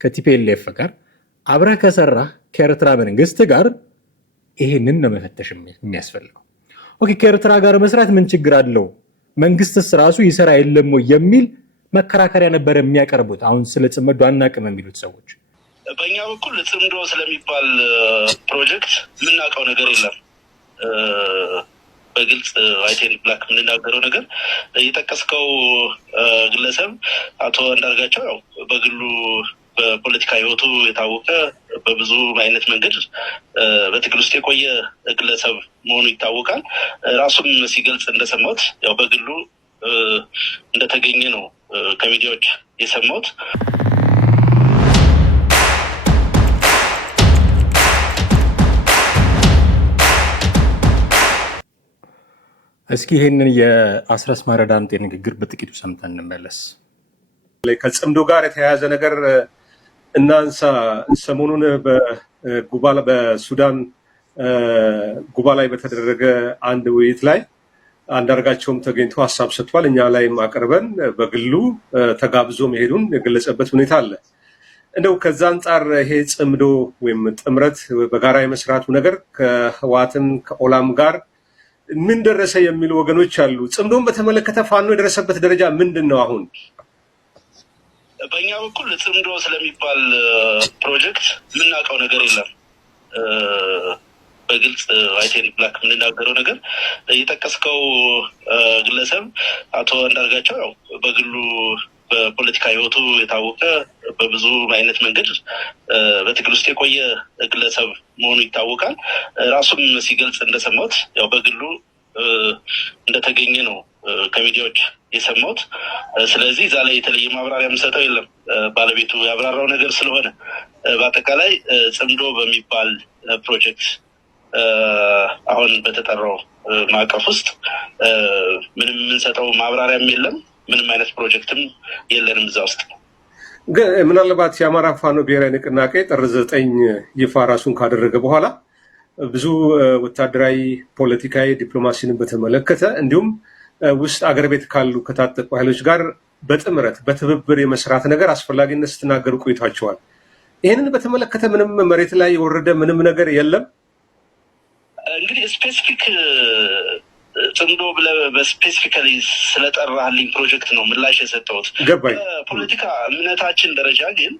ከቲፒኤልኤፍ ጋር አብረህ ከሰራህ ከኤርትራ መንግስት ጋር ይሄንን ነው መፈተሽ የሚያስፈልገው። ኦኬ ከኤርትራ ጋር መስራት ምን ችግር አለው? መንግስትስ ራሱ ይሰራ የለም የሚል መከራከሪያ ነበር የሚያቀርቡት። አሁን ስለ ጽምዶ አናቅም የሚሉት ሰዎች በእኛ በኩል ጽምዶ ስለሚባል ፕሮጀክት የምናውቀው ነገር የለም። በግልጽ አይቴን ብላክ የምንናገረው ነገር የጠቀስከው ግለሰብ አቶ አንዳርጋቸው ያው በግሉ በፖለቲካ ህይወቱ የታወቀ በብዙ አይነት መንገድ በትግል ውስጥ የቆየ ግለሰብ መሆኑ ይታወቃል። ራሱም ሲገልጽ እንደሰማሁት ያው በግሉ እንደተገኘ ነው ከሚዲያዎች የሰማሁት። እስኪ ይህንን የአስረስ ማረዳምጤ ንግግር በጥቂቱ ሰምተን እንመለስ። ከጽምዶ ጋር የተያያዘ ነገር እናንሳ። ሰሞኑን በሱዳን ጉባ ላይ በተደረገ አንድ ውይይት ላይ አንዳርጋቸውም ተገኝቶ ሀሳብ ሰጥቷል። እኛ ላይም አቅርበን በግሉ ተጋብዞ መሄዱን የገለጸበት ሁኔታ አለ። እንደው ከዛ አንጻር ይሄ ጽምዶ ወይም ጥምረት በጋራ የመስራቱ ነገር ከህወሓትም ከኦላም ጋር ምን ደረሰ የሚሉ ወገኖች አሉ። ጽምዶን በተመለከተ ፋኖ የደረሰበት ደረጃ ምንድን ነው? አሁን በእኛ በኩል ጽምዶ ስለሚባል ፕሮጀክት የምናውቀው ነገር የለም። በግልጽ አይቴን ብላክ የምንናገረው ነገር የጠቀስከው ግለሰብ አቶ አንዳርጋቸው ያው በግሉ በፖለቲካ ህይወቱ የታወቀ በብዙ አይነት መንገድ በትግል ውስጥ የቆየ ግለሰብ መሆኑ ይታወቃል። ራሱም ሲገልጽ እንደሰማሁት ያው በግሉ እንደተገኘ ነው ከሚዲያዎች የሰማሁት። ስለዚህ እዛ ላይ የተለየ ማብራሪያ የምሰጠው የለም። ባለቤቱ ያብራራው ነገር ስለሆነ በአጠቃላይ ጽምዶ በሚባል ፕሮጀክት አሁን በተጠራው ማዕቀፍ ውስጥ ምንም የምንሰጠው ማብራሪያም የለም። ምንም አይነት ፕሮጀክትም የለንም እዛ ውስጥ። ግን ምናልባት የአማራ ፋኖ ብሔራዊ ንቅናቄ ጥር 9 ይፋ ራሱን ካደረገ በኋላ ብዙ ወታደራዊ፣ ፖለቲካዊ፣ ዲፕሎማሲን በተመለከተ እንዲሁም ውስጥ አገር ቤት ካሉ ከታጠቁ ኃይሎች ጋር በጥምረት በትብብር የመስራት ነገር አስፈላጊነት ስትናገሩ ቆይታቸዋል። ይህንን በተመለከተ ምንም መሬት ላይ የወረደ ምንም ነገር የለም። እንግዲህ ስፔሲፊክ ጽምዶ ብለህ በስፔሲፊካሊ ስለጠራልኝ ፕሮጀክት ነው ምላሽ የሰጠሁት። በፖለቲካ እምነታችን ደረጃ ግን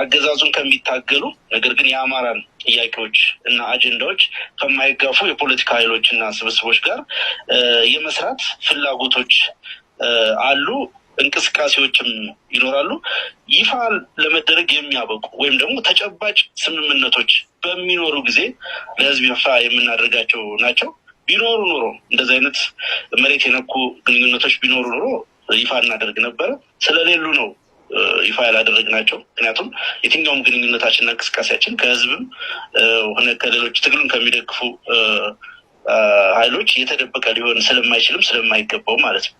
አገዛዙን ከሚታገሉ ነገር ግን የአማራን ጥያቄዎች እና አጀንዳዎች ከማይጋፉ የፖለቲካ ኃይሎች እና ስብስቦች ጋር የመስራት ፍላጎቶች አሉ። እንቅስቃሴዎችም ይኖራሉ። ይፋ ለመደረግ የሚያበቁ ወይም ደግሞ ተጨባጭ ስምምነቶች በሚኖሩ ጊዜ ለህዝብ ይፋ የምናደርጋቸው ናቸው። ቢኖሩ ኖሮ እንደዚህ አይነት መሬት የነኩ ግንኙነቶች ቢኖሩ ኖሮ ይፋ እናደርግ ነበረ። ስለሌሉ ነው ይፋ ያላደረግናቸው። ምክንያቱም የትኛውም ግንኙነታችንና እንቅስቃሴያችን ከህዝብም ሆነ ከሌሎች ትግሉን ከሚደግፉ ኃይሎች እየተደበቀ ሊሆን ስለማይችልም ስለማይገባው ማለት ነው።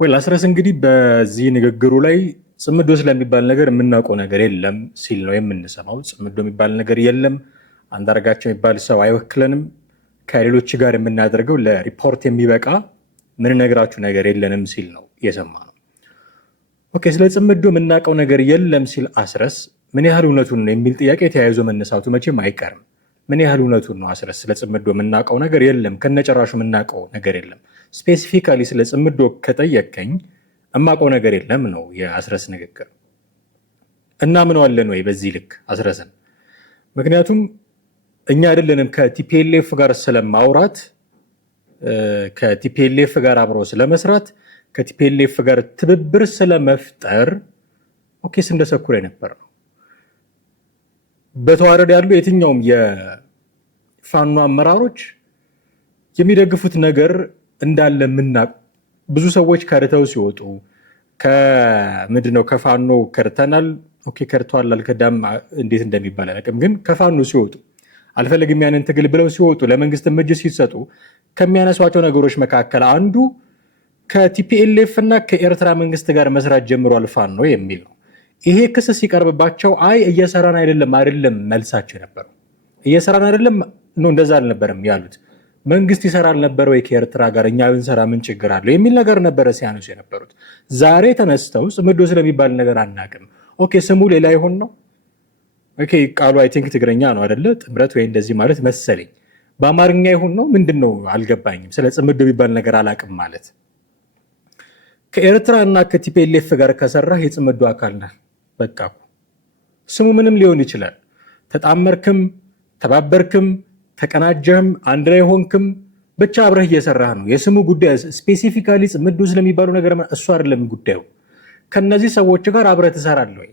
ወይ አስረስ እንግዲህ በዚህ ንግግሩ ላይ ጽምዶ ስለሚባል ነገር የምናውቀው ነገር የለም ሲል ነው የምንሰማው። ጽምዶ የሚባል ነገር የለም፣ አንዳርጋቸው የሚባል ሰው አይወክለንም፣ ከሌሎች ጋር የምናደርገው ለሪፖርት የሚበቃ ምንነግራችሁ ነገር የለንም ሲል ነው የሰማ ነው። ኦኬ፣ ስለ ጽምዶ የምናውቀው ነገር የለም ሲል አስረስ ምን ያህል እውነቱን ነው የሚል ጥያቄ ተያይዞ መነሳቱ መቼም አይቀርም። ምን ያህል እውነቱን ነው አስረስ? ስለ ጽምዶ የምናውቀው ነገር የለም፣ ከነጨራሹ የምናውቀው ነገር የለም። ስፔሲፊካሊ ስለ ጽምዶ ከጠየቀኝ እማውቀው ነገር የለም ነው የአስረስ ንግግር። እናምነዋለን ወይ በዚህ ልክ አስረስን? ምክንያቱም እኛ አይደለንም ከቲፒኤልኤፍ ጋር ስለማውራት፣ ከቲፒኤልኤፍ ጋር አብሮ ስለመስራት፣ ከቲፒኤልኤፍ ጋር ትብብር ስለመፍጠር ኦኬ ስንደሰኩር የነበር ነው። በተዋረድ ያሉ የትኛውም የፋኖ አመራሮች የሚደግፉት ነገር እንዳለ ምናቅ ብዙ ሰዎች ከርተው ሲወጡ ከምንድነው ከፋኖ ከርተናል፣ ኦኬ ከርተዋል አልከዳም እንዴት እንደሚባል አላውቅም፣ ግን ከፋኖ ሲወጡ አልፈልግም ያንን ትግል ብለው ሲወጡ ለመንግስት እጅ ሲሰጡ ከሚያነሷቸው ነገሮች መካከል አንዱ ከቲፒኤልኤፍ እና ከኤርትራ መንግስት ጋር መስራት ጀምሯል ፋኖ የሚል ነው። ይሄ ክስ ሲቀርብባቸው አይ እየሰራን አይደለም መልሳቸው የነበረው። እየሰራን አይደለም ነው እንደዛ አልነበረም ያሉት። መንግስት ይሰራል ነበር ወይ ከኤርትራ ጋር እኛ ብንሰራ ምን ችግር አለው የሚል ነገር ነበረ ሲያነሱ የነበሩት። ዛሬ ተነስተው ጽምዶ ስለሚባል ነገር አናቅም ኦኬ ስሙ ሌላ ይሆን ነው። ኦኬ ቃሉ አይ ቲንክ ትግረኛ ነው አይደለ? ጥምረት ወይ እንደዚህ ማለት መሰለኝ። በአማርኛ ይሆን ነው ምንድን ነው አልገባኝም። ስለ ጽምዶ የሚባል ነገር አላቅም ማለት ከኤርትራ እና ከቲፒኤልኤፍ ጋር ከሰራህ የጽምዶ አካል ነህ። በቃ ስሙ ምንም ሊሆን ይችላል። ተጣመርክም፣ ተባበርክም፣ ተቀናጀህም፣ አንድ ላይ ሆንክም ብቻ አብረህ እየሰራህ ነው። የስሙ ጉዳይ ስፔሲፊካሊ ጽምዶ ስለሚባሉ ነገር እሱ አይደለም ጉዳዩ። ከነዚህ ሰዎች ጋር አብረህ ትሰራለህ ወይ?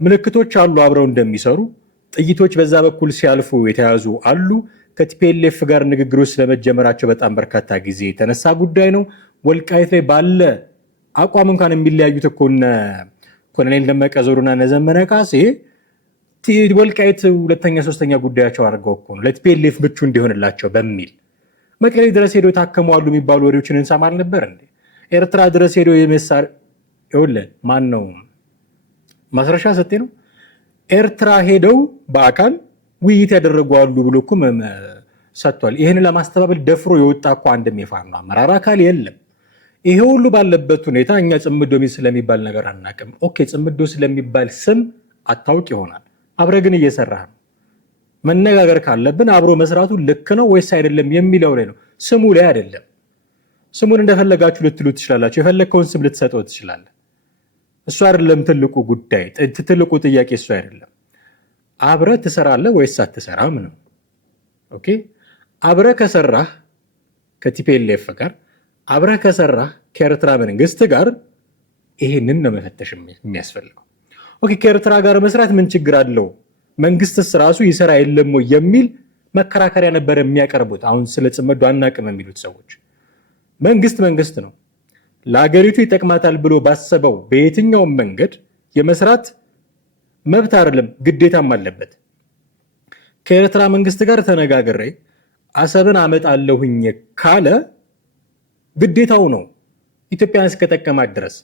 ምልክቶች አሉ አብረው እንደሚሰሩ። ጥይቶች በዛ በኩል ሲያልፉ የተያዙ አሉ። ከቲፒኤልኤፍ ጋር ንግግሮች ስለመጀመራቸው በጣም በርካታ ጊዜ የተነሳ ጉዳይ ነው። ወልቃይት ላይ ባለ አቋም እንኳን የሚለያዩት እኮ እነ ኮሎኔል ደመቀ ዘውዱና እነ ዘመነ ካሴ ወልቃይት ሁለተኛ ሶስተኛ ጉዳያቸው አድርገው እኮ ነው ለቲፒኤልኤፍ ምቹ እንዲሆንላቸው በሚል መቀሌ ድረስ ሄዶ ታከሙ አሉ የሚባሉ ወሬዎችን እንሰማል ነበር እንዴ? ኤርትራ ድረስ ሄዶ የመሳር ይኸውልህ ማን ነው ማስረሻ ሰጤ ነው ኤርትራ ሄደው በአካል ውይይት ያደረጉ አሉ ብሎ እኮ ሰጥቷል። ይህን ለማስተባበል ደፍሮ የወጣ እኮ አንድም የፋኖ አመራር አካል የለም። ይሄ ሁሉ ባለበት ሁኔታ እኛ ጽምዶ ስለሚባል ነገር አናውቅም። ኦኬ ጽምዶ ስለሚባል ስም አታውቅ ይሆናል። አብረ ግን እየሰራህ ነው። መነጋገር ካለብን አብሮ መስራቱ ልክ ነው ወይስ አይደለም የሚለው ላይ ነው፣ ስሙ ላይ አይደለም። ስሙን እንደፈለጋችሁ ልትሉ ትችላላችሁ። የፈለግከውን ስም ልትሰጠው ትችላለህ። እሱ አይደለም ትልቁ ጉዳይ። ትልቁ ጥያቄ እሱ አይደለም። አብረ ትሰራለህ ወይስ አትሰራም ነው። ኦኬ አብረ ከሰራህ ከቲፒኤልኤፍ ጋር አብረ ከሰራህ ከኤርትራ መንግስት ጋር ይሄንን ነው መፈተሽ የሚያስፈልገው። ኦኬ ከኤርትራ ጋር መስራት ምን ችግር አለው? መንግስትስ ራሱ ይሰራ የለም ወይ የሚል መከራከሪያ ነበር የሚያቀርቡት። አሁን ስለ ጽምዶ አናቅም የሚሉት ሰዎች መንግስት ነው ለሀገሪቱ ይጠቅማታል ብሎ ባሰበው በየትኛውም መንገድ የመስራት መብት አይደለም ግዴታም አለበት። ከኤርትራ መንግስት ጋር ተነጋግሬ አሰብን አመጣለሁኝ ካለ ግዴታው ነው ኢትዮጵያን እስከጠቀማት ድረስ።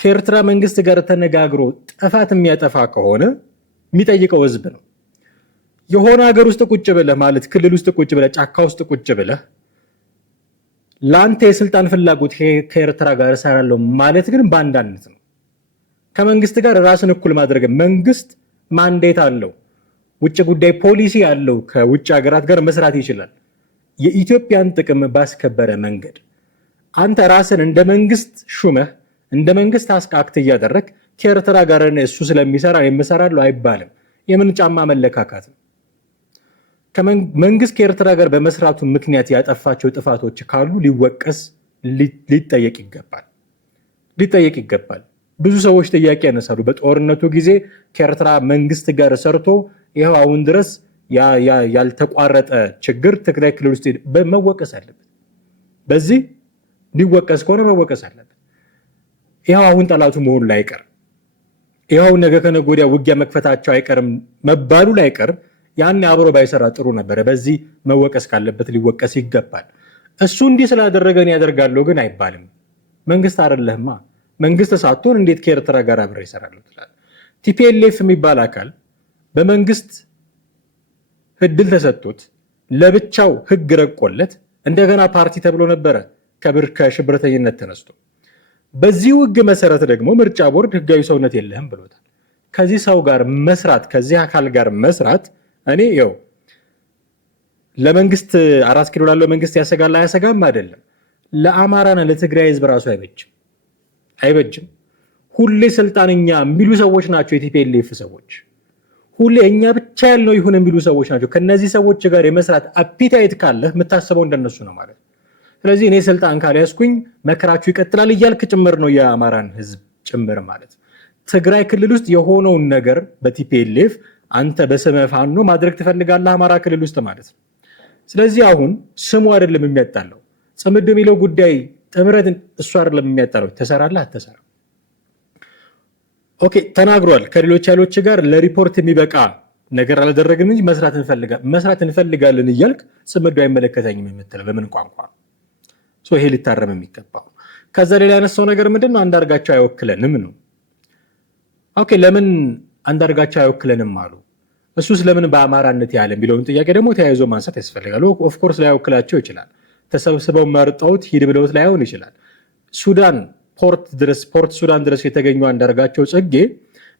ከኤርትራ መንግስት ጋር ተነጋግሮ ጥፋት የሚያጠፋ ከሆነ የሚጠይቀው ህዝብ ነው። የሆነ ሀገር ውስጥ ቁጭ ብለህ ማለት ክልል ውስጥ ቁጭ ብለህ ጫካ ውስጥ ቁጭ ብለህ ለአንተ የስልጣን ፍላጎት ከኤርትራ ጋር እሰራለሁ ማለት ግን በአንዳነት ነው። ከመንግስት ጋር ራስን እኩል ማድረግ መንግስት ማንዴት አለው፣ ውጭ ጉዳይ ፖሊሲ አለው፣ ከውጭ ሀገራት ጋር መስራት ይችላል። የኢትዮጵያን ጥቅም ባስከበረ መንገድ አንተ ራስን እንደ መንግስት ሹመህ እንደ መንግስት አስቃክት እያደረግ ከኤርትራ ጋር እሱ ስለሚሰራ የምሰራለሁ አይባልም። የምን ጫማ መለካካት ነው። መንግስት ከኤርትራ ጋር በመስራቱ ምክንያት ያጠፋቸው ጥፋቶች ካሉ ሊወቀስ ሊጠየቅ ይገባል። ብዙ ሰዎች ጥያቄ ያነሳሉ። በጦርነቱ ጊዜ ከኤርትራ መንግስት ጋር ሰርቶ ይኸው አሁን ድረስ ያልተቋረጠ ችግር ትግራይ ክልል ውስጥ መወቀስ አለበት። በዚህ ሊወቀስ ከሆነ መወቀስ አለበት። ይኸው አሁን ጠላቱ መሆኑ ላይቀር፣ ይኸው ነገ ከነገ ወዲያ ውጊያ መክፈታቸው አይቀርም መባሉ ላይቀር ያን አብሮ ባይሰራ ጥሩ ነበረ። በዚህ መወቀስ ካለበት ሊወቀስ ይገባል። እሱ እንዲህ ስላደረገን ያደርጋለሁ ግን አይባልም። መንግስት አይደለህማ። መንግስት ሳትሆን እንዴት ከኤርትራ ጋር አብረ ይሰራሉ ትላለህ? ቲፒኤልኤፍ የሚባል አካል በመንግስት እድል ተሰጥቶት ለብቻው ህግ ረቆለት እንደገና ፓርቲ ተብሎ ነበረ ከሽብርተኝነት ተነስቶ። በዚህ ህግ መሰረት ደግሞ ምርጫ ቦርድ ህጋዊ ሰውነት የለህም ብሎታል። ከዚህ ሰው ጋር መስራት ከዚህ አካል ጋር መስራት እኔ ይኸው ለመንግስት 4 ኪሎ ላለው መንግስት ያሰጋል አያሰጋም አይደለም፣ ለአማራና ለትግራይ ህዝብ ራሱ አይበጅም። ሁሌ ስልጣንኛ የሚሉ ሰዎች ናቸው የቲፒኤልኤፍ ሰዎች። ሁሌ እኛ ብቻ ያልነው ይሁን የሚሉ ሰዎች ናቸው። ከነዚህ ሰዎች ጋር የመስራት አፒታይት ካለህ የምታስበው እንደነሱ ነው ማለት። ስለዚህ እኔ ስልጣን ካልያዝኩኝ መከራችሁ ይቀጥላል እያልክ ጭምር ነው የአማራን ህዝብ ጭምር ማለት። ትግራይ ክልል ውስጥ የሆነውን ነገር በቲፒኤልኤፍ አንተ በስመ ፋኖ ማድረግ ትፈልጋለህ አማራ ክልል ውስጥ ማለት ነው። ስለዚህ አሁን ስሙ አይደለም የሚያጣለው ጽምዶ የሚለው ጉዳይ ጥምረት እሱ አይደለም የሚያጣለው። ትሰራለህ አትሰራም? ኦኬ ተናግሯል። ከሌሎች ኃይሎች ጋር ለሪፖርት የሚበቃ ነገር አላደረግም እንጂ መስራት እንፈልጋለን እያልክ ጽምዶ አይመለከተኝም የምትለው በምን ቋንቋ? ይሄ ሊታረም የሚገባው። ከዛ ሌላ ያነሳው ነገር ምንድነው? አንዳርጋቸው አይወክለንም ነው። ኦኬ ለምን አንዳርጋቸው አይወክለንም አሉ? እሱስ ለምን በአማራነት ያለ የሚለውን ጥያቄ ደግሞ ተያይዞ ማንሳት ያስፈልጋል። ኦፍኮርስ ላይወክላቸው ይችላል። ተሰብስበው መርጠውት ሂድ ብለውት ላይሆን ይችላል። ፖርት ሱዳን ድረስ የተገኙ አንዳርጋቸው ጽጌ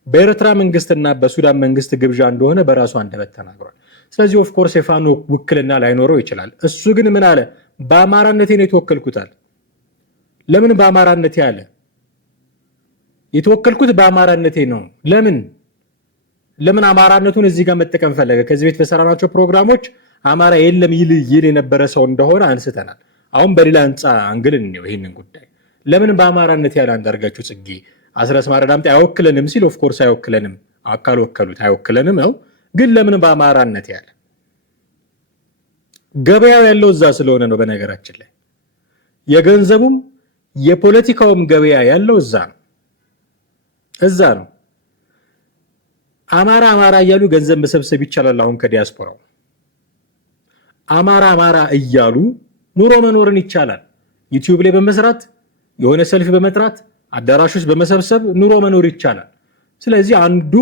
በኤርትራ መንግስትና በሱዳን መንግስት ግብዣ እንደሆነ በራሱ አንደበት ተናግሯል። ስለዚህ ኦፍ ኮርስ የፋኖ ውክልና ላይኖረው ይችላል። እሱ ግን ምን አለ? በአማራነቴ ነው የተወከልኩታል። ለምን በአማራነቴ አለ? የተወከልኩት በአማራነቴ ነው። ለምን አማራነቱን እዚህ ጋር መጠቀም ፈለገ? ከዚህ ቤት በሰራናቸው ፕሮግራሞች አማራ የለም ይል የነበረ ሰው እንደሆነ አንስተናል። አሁን በሌላ አንግል እንየው ይህንን ጉዳይ። ለምን በአማራነት ያለ አንዳርጋቸው ጽጌ አስረስ ማረ ዳምጤ አይወክለንም ሲል ኦፍ ኮርስ አይወክለንም፣ አካል ወከሉት አይወክለንም ነው። ግን ለምን በአማራነት ያለ? ገበያው ያለው እዛ ስለሆነ ነው። በነገራችን ላይ የገንዘቡም የፖለቲካውም ገበያ ያለው እዛ ነው። አማራ እያሉ ገንዘብ መሰብሰብ ይቻላል። አሁን ከዲያስፖራው አማራ እያሉ ኑሮ መኖርን ይቻላል። ዩቲዩብ ላይ በመስራት የሆነ ሰልፍ በመጥራት አዳራሾች በመሰብሰብ ኑሮ መኖር ይቻላል። ስለዚህ አንዱ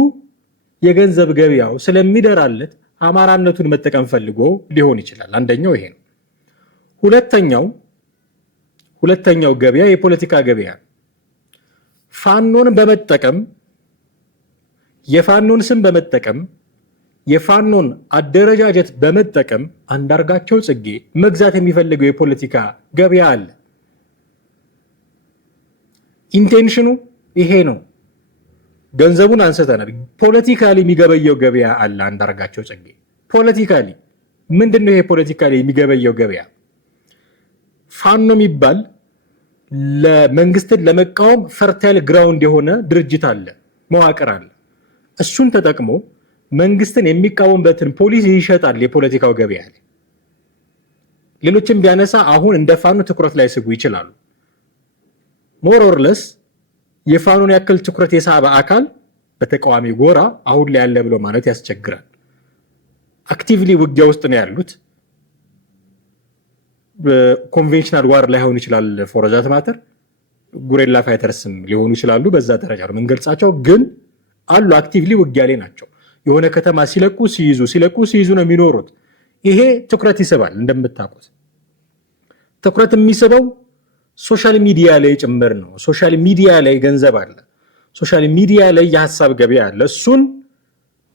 የገንዘብ ገበያው ስለሚደራለት አማራነቱን መጠቀም ፈልጎ ሊሆን ይችላል። አንደኛው ይሄ ነው። ሁለተኛው ገበያ የፖለቲካ ገበያ ፋኖን በመጠቀም የፋኖን ስም በመጠቀም የፋኖን አደረጃጀት በመጠቀም አንዳርጋቸው ጽጌ መግዛት የሚፈልገው የፖለቲካ ገበያ አለ። ኢንቴንሽኑ ይሄ ነው። ገንዘቡን አንስተናል። ፖለቲካሊ የሚገበየው ገበያ አለ። አንዳርጋቸው ጽጌ ፖለቲካሊ ምንድነው? ይሄ ፖለቲካሊ የሚገበየው ገበያ ፋኖ የሚባል ለመንግስትን ለመቃወም ፈርታይል ግራውንድ የሆነ ድርጅት አለ፣ መዋቅር አለ። እሱን ተጠቅሞ መንግስትን የሚቃወምበትን ፖሊሲ ይሸጣል የፖለቲካው ገበያ ላይ። ሌሎችም ቢያነሳ አሁን እንደ ፋኖ ትኩረት ላይ ስጉ ይችላሉ። ሞር ኦር ለስ የፋኖን ያክል ትኩረት የሳበ አካል በተቃዋሚ ጎራ አሁን ላይ ያለ ብሎ ማለት ያስቸግራል። አክቲቭሊ ውጊያ ውስጥ ነው ያሉት። ኮንቬንሽናል ዋር ላይሆን ይችላል፣ ፎረዛት ማተር ጉሬላ ፋይተርስም ሊሆኑ ይችላሉ። በዛ ደረጃ ነው የምንገልጻቸው፣ ግን አሉ አክቲቭሊ ውጊያ ላይ ናቸው። የሆነ ከተማ ሲለቁ ሲይዙ ነው የሚኖሩት። ይሄ ትኩረት ይስባል። እንደምታውቁት ትኩረት የሚስበው ሶሻል ሚዲያ ላይ ጭምር ነው። ሶሻል ሚዲያ ላይ ገንዘብ አለ። ሶሻል ሚዲያ ላይ የሀሳብ ገበያ አለ። እሱን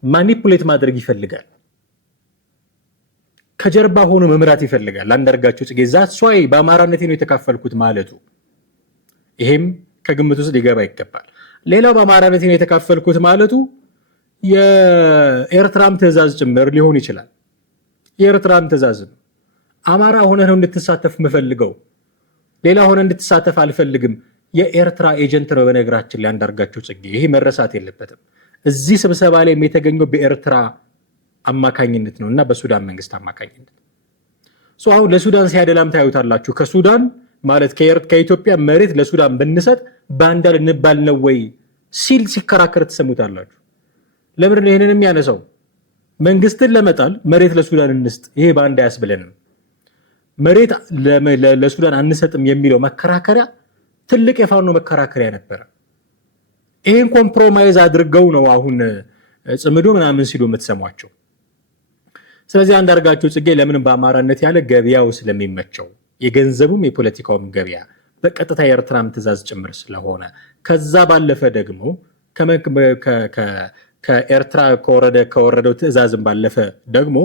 ማኒፑሌት ማድረግ ይፈልጋል። ከጀርባ ሆኖ መምራት ይፈልጋል። አንዳርጋቸው ጽጌ ዛትሷይ በአማራነቴ ነው የተካፈልኩት ማለቱ፣ ይሄም ከግምት ውስጥ ሊገባ ይገባል። ሌላው በአማራነቴ ነው የተካፈልኩት ማለቱ የኤርትራም ትዕዛዝ ጭምር ሊሆን ይችላል። የኤርትራም ትዕዛዝ ነው። አማራ ሆነ ነው እንድትሳተፍ የምፈልገው፣ ሌላ ሆነ እንድትሳተፍ አልፈልግም። የኤርትራ ኤጀንት ነው በነገራችን ላይ አንዳርጋቸው ጽጌ። ይሄ መረሳት የለበትም። እዚህ ስብሰባ ላይ የተገኘው በኤርትራ አማካኝነት ነው እና በሱዳን መንግስት አማካኝነት። አሁን ለሱዳን ሲያደላም ታዩታላችሁ። ከሱዳን ማለት ከኢትዮጵያ መሬት ለሱዳን ብንሰጥ ባንዳ ልንባል ነው ወይ ሲል ሲከራከር ትሰሙታላችሁ። ለምን ነው ይሄንን የሚያነሳው? መንግስትን ለመጣል መሬት ለሱዳን እንስጥ፣ ይሄ ባንዳ ያስብለንም። መሬት ለሱዳን አንሰጥም የሚለው መከራከሪያ ትልቅ የፋኖ መከራከሪያ ነበረ። ይሄን ኮምፕሮማይዝ አድርገው ነው አሁን ጽምዶ ምናምን ሲሉ የምትሰሟቸው። ስለዚህ አንዳርጋቸው ጽጌ ለምን በአማራነት ያለ ገበያው ስለሚመቸው የገንዘቡም የፖለቲካውም ገበያ በቀጥታ የኤርትራም ትዕዛዝ ጭምር ስለሆነ ከዛ ባለፈ ደግሞ ከኤርትራ ከወረደው ትዕዛዝም ባለፈ ደግሞ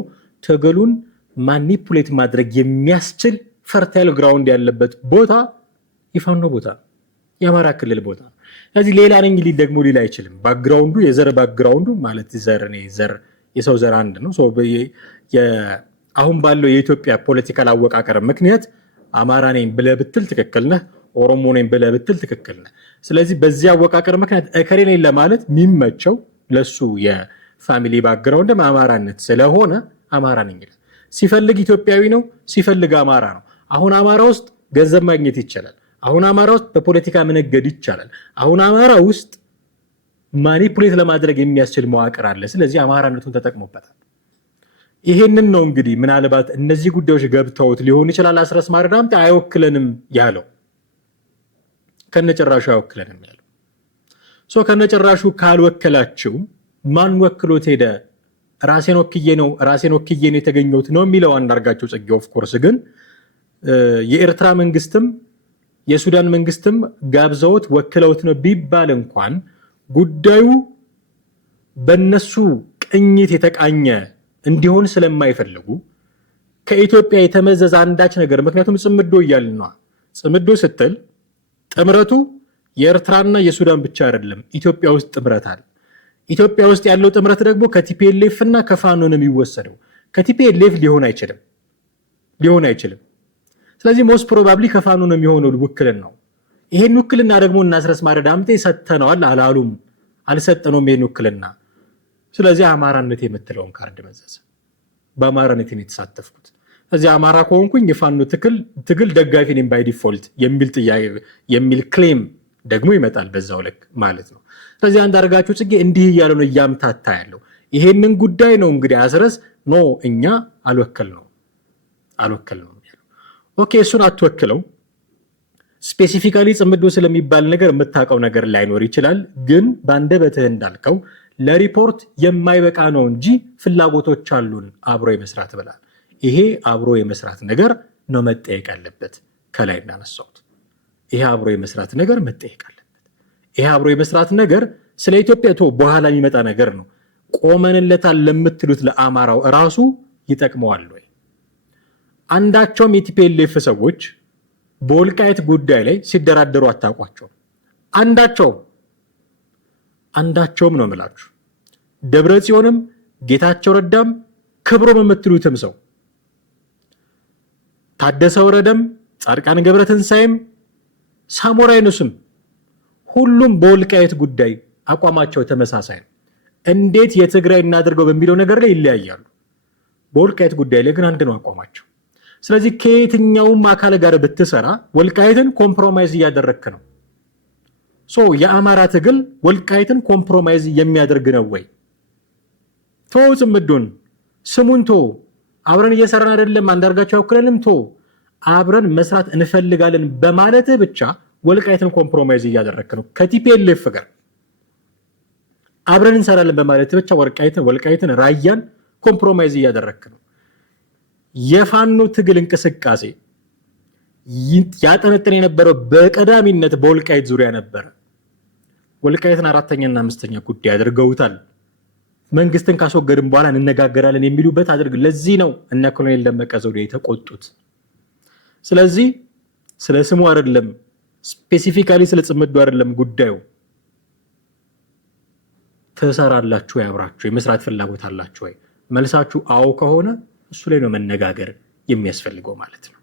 ትግሉን ማኒፑሌት ማድረግ የሚያስችል ፈርታይል ግራውንድ ያለበት ቦታ የፋኖ ቦታ፣ የአማራ ክልል ቦታ። ስለዚህ ሌላ ነኝ ሊል ደግሞ ሊል አይችልም። ባክግራውንዱ የዘር ባክግራውንዱ ማለት ዘር የሰው ዘር አንድ ነው። አሁን ባለው የኢትዮጵያ ፖለቲካል አወቃቀር ምክንያት አማራ ነኝ ብለህ ብትል ትክክል ነህ፣ ኦሮሞ ነኝ ብለህ ብትል ትክክል ነህ። ስለዚህ በዚህ አወቃቀር ምክንያት እከሌ ነኝ ለማለት የሚመቸው ለሱ የፋሚሊ ባክግራውንድ አማራነት ስለሆነ አማራ ነኝ ይላል። ሲፈልግ ኢትዮጵያዊ ነው፣ ሲፈልግ አማራ ነው። አሁን አማራ ውስጥ ገንዘብ ማግኘት ይቻላል። አሁን አማራ ውስጥ በፖለቲካ መነገድ ይቻላል። አሁን አማራ ውስጥ ማኒፑሌት ለማድረግ የሚያስችል መዋቅር አለ። ስለዚህ አማራነቱን ተጠቅሞበታል። ይሄንን ነው እንግዲህ ምናልባት እነዚህ ጉዳዮች ገብተውት ሊሆን ይችላል አስረስ ማረ ዳምጤ አይወክለንም ያለው፣ ከነጭራሹ አይወክለንም ያለው። ከነጭራሹ ካልወከላችሁ ማን ወክሎት ሄደ? ራሴን ወክዬ ነው የተገኘሁት ነው የሚለው አንዳርጋቸው ጽጌ። ኦፍ ኮርስ ግን የኤርትራ መንግስትም የሱዳን መንግስትም ጋብዘውት ወክለውት ነው ቢባል እንኳን ጉዳዩ በነሱ ቅኝት የተቃኘ እንዲሆን ስለማይፈልጉ ከኢትዮጵያ የተመዘዘ አንዳች ነገር ምክንያቱም ጽምዶ እያልን ነው። ጽምዶ ስትል ጥምረቱ የኤርትራና የሱዳን ብቻ አይደለም፣ ኢትዮጵያ ውስጥ ጥምረት አለ። ኢትዮጵያ ውስጥ ያለው ጥምረት ደግሞ ከቲፒኤልኤፍ እና ከፋኖ ነው የሚወሰደው። ከቲፒኤልኤፍ ሊሆን አይችልም። ስለዚህ ሞስት ፕሮባብሊ ከፋኖ ነው የሚሆነው ውክልና ነው። ይሄን ውክልና ደግሞ እና አስረስ ማረ ዳምጤ ሰጥተነዋል አላሉም፣ አልሰጠነውም ይሄን ውክልና። ስለዚህ አማራነት የምትለውን ካርድ መዘዘ። በአማራነት ነው የተሳተፍኩት። ስለዚህ አማራ ከሆንኩኝ የፋኖ ትግል ደጋፊ ነኝ ባይ ዲፎልት የሚል ክሌም ደግሞ ይመጣል በዛው ልክ ማለት ነው። ስለዚህ አንዳርጋቸው ጽጌ እንዲህ እያለ ነው እያምታታ ያለው። ይሄንን ጉዳይ ነው እንግዲህ አስረስ ኖ እኛ አልወከል ነው ያለው። ኦኬ እሱን አትወክለው። ስፔሲፊካሊ ጽምዶ ስለሚባል ነገር የምታውቀው ነገር ላይኖር ይችላል። ግን በአንደበትህ እንዳልከው ለሪፖርት የማይበቃ ነው እንጂ ፍላጎቶች አሉን አብሮ የመስራት ብላል። ይሄ አብሮ የመስራት ነገር ነው መጠየቅ ያለበት። ከላይ እንዳነሳሁት ይሄ አብሮ የመስራት ነገር መጠየቅ አለበት። ይሄ አብሮ የመስራት ነገር ስለ ኢትዮጵያ በኋላ የሚመጣ ነገር ነው። ቆመንለታል ለምትሉት ለአማራው እራሱ ይጠቅመዋል ወይ? አንዳቸውም የቲፒኤልኤፍ ሰዎች በወልቃይት ጉዳይ ላይ ሲደራደሩ አታውቋቸውም። አንዳቸውም ነው የምላችሁ። ደብረ ጽዮንም ጌታቸው ረዳም ክብሮም የምትሉትም ሰው ታደሰ ወረደም ጻድቃን ገብረትንሳኤም ሳሞራ ይኑስም ሁሉም በወልቃይት ጉዳይ አቋማቸው ተመሳሳይ ነው። እንዴት የትግራይ እናድርገው በሚለው ነገር ላይ ይለያያሉ። በወልቃይት ጉዳይ ላይ ግን አንድ ነው አቋማቸው። ስለዚህ ከየትኛውም አካል ጋር ብትሰራ ወልቃይትን ኮምፕሮማይዝ እያደረግክ ነው። የአማራ ትግል ወልቃይትን ኮምፕሮማይዝ የሚያደርግ ነው ወይ? ጽምዶን ስሙን አብረን እየሰራን አይደለም፣ አንዳርጋቸው ያውክለንም አብረን መስራት እንፈልጋለን በማለት ብቻ ወልቃይትን ኮምፕሮማይዝ እያደረግክ ነው። ከቲፒኤልኤፍ ጋር አብረን እንሰራለን በማለት ብቻ ወልቃይትን ራያን ኮምፕሮማይዝ እያደረግክ ነው። የፋኖ ትግል እንቅስቃሴ ያጠነጠነ የነበረው በቀዳሚነት በወልቃይት ዙሪያ ነበረ። ወልቃይትን አራተኛና አምስተኛ ጉዳይ አድርገውታል። መንግስትን ካስወገድን በኋላ እንነጋገራለን የሚሉበት አድርግ። ለዚህ ነው እነ ኮሎኔል ደመቀ ዘውዴ የተቆጡት። ስለዚህ ስለ ስሙ አይደለም፣ ስፔሲፊካሊ ስለ ጽምዶ አይደለም ጉዳዩ። ትሰራላችሁ፣ ያብራችሁ የመስራት ፍላጎት አላችሁ ወይ? መልሳችሁ አዎ ከሆነ እሱ ላይ ነው መነጋገር የሚያስፈልገው ማለት ነው።